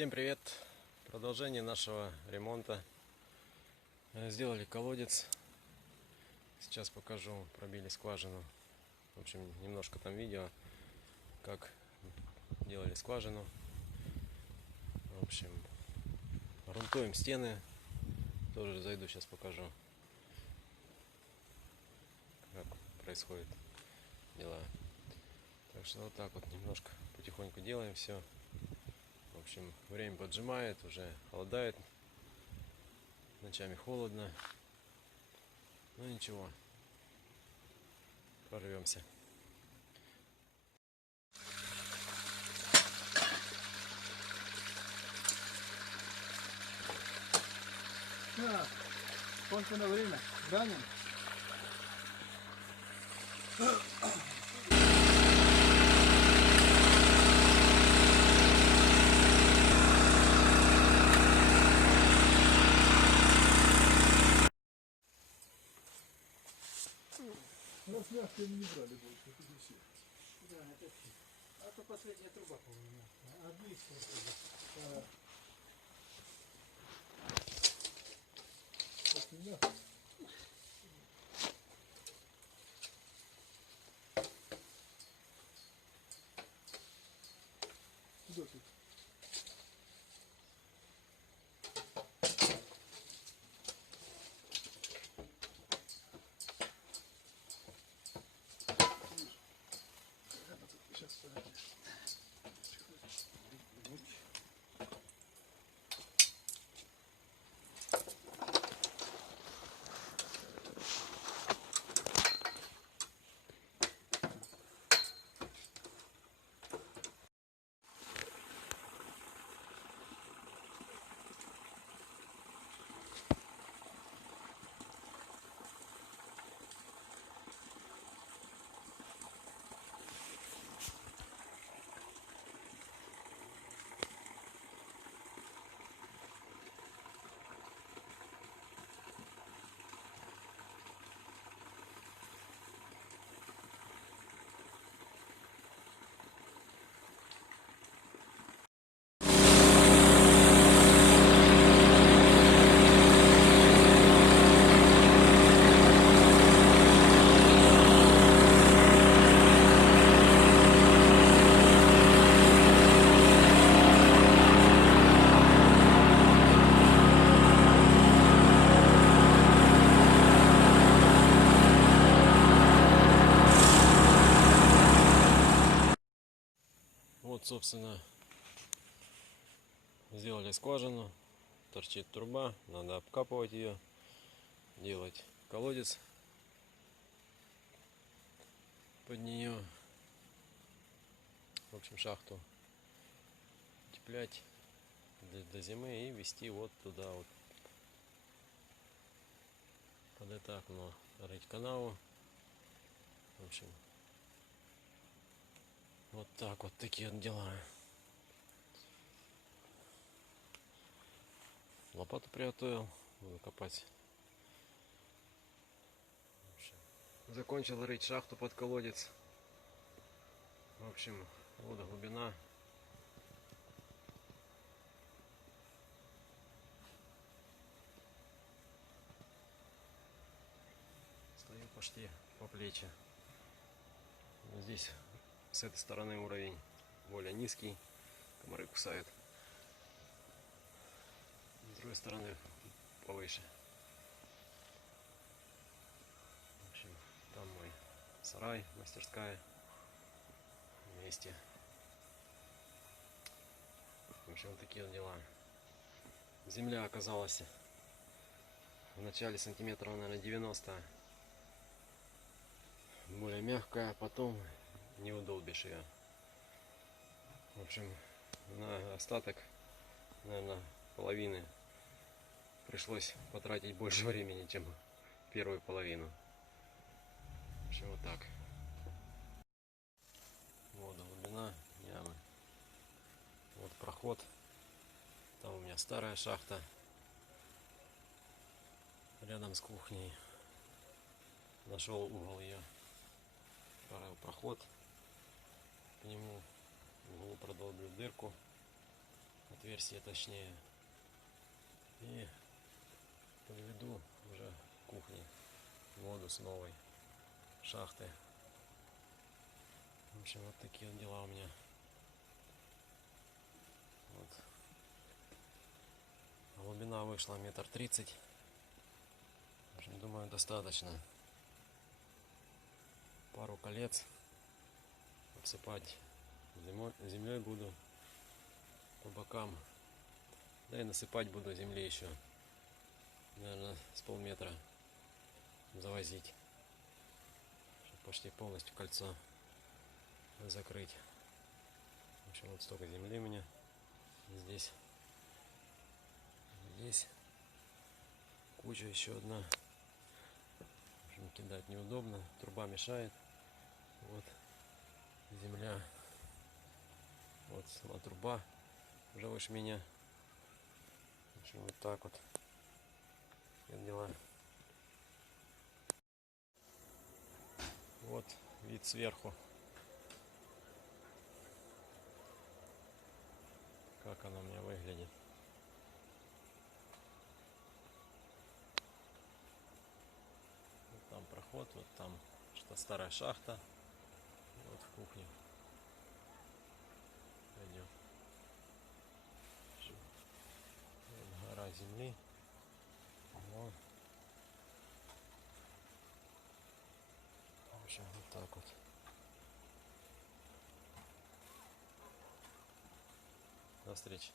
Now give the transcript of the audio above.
Всем привет! Продолжение нашего ремонта. Сделали колодец. Сейчас покажу, пробили скважину. В общем, немножко там видео, как делали скважину. В общем, грунтуем стены. Тоже зайду, сейчас покажу, как происходит дела. Так что вот так вот немножко потихоньку делаем все. В общем, время поджимает, уже холодает, ночами холодно, но ничего, прорвемся. Так, сколько на время? Глянем. Раз мягкие мы не брали больше, это не все. Да, это все. А то последняя труба, по-моему. Одни труба. Это не мягкие. Досить. Сейчас подожди. Вот, собственно, сделали скважину, торчит труба, надо обкапывать ее, делать колодец под нее, в общем, шахту утеплять до зимы и вести вот туда вот под это окно, рыть канаву. В общем, вот так вот, такие вот дела. Лопату приготовил, буду копать. В общем, закончил рыть шахту под колодец. В общем, вот глубина. Стою почти по плечи. Здесь с этой стороны уровень более низкий, комары кусают. С другой стороны повыше. В общем, там мой сарай, мастерская вместе. В общем, такие вот дела. Земля оказалась в начале сантиметров, наверное, 90. Более мягкая, а потом не удолбишь ее. В общем, на остаток, наверное, половины пришлось потратить больше времени, чем первую половину. В общем, вот так. Вот глубина ямы. Вот проход. Там у меня старая шахта. Рядом с кухней. Нашел угол ее. Проход. К нему в углу продолблю дырку. Отверстие. версии точнее. И подведу уже в кухне воду с новой шахты. В общем, вот такие вот дела у меня. Вот. Глубина вышла 1,30 м. В общем, думаю, достаточно. Пару колец обсыпать землей буду по бокам. Да и насыпать буду земли еще. Наверное, с полметра завозить. Чтобы почти полностью кольцо закрыть. В общем, вот столько земли у меня здесь. Здесь куча еще одна. В общем, кидать неудобно, труба мешает. Вот земля. Вот сама труба уже выше меня. В общем, вот так вот. Такие дела. Вот вид сверху. Как оно у меня выглядит. Вот там проход, вот там что старая шахта. Вот в кухне пойдем. Вот гора земли. Вот. В общем, вот так вот. До встречи.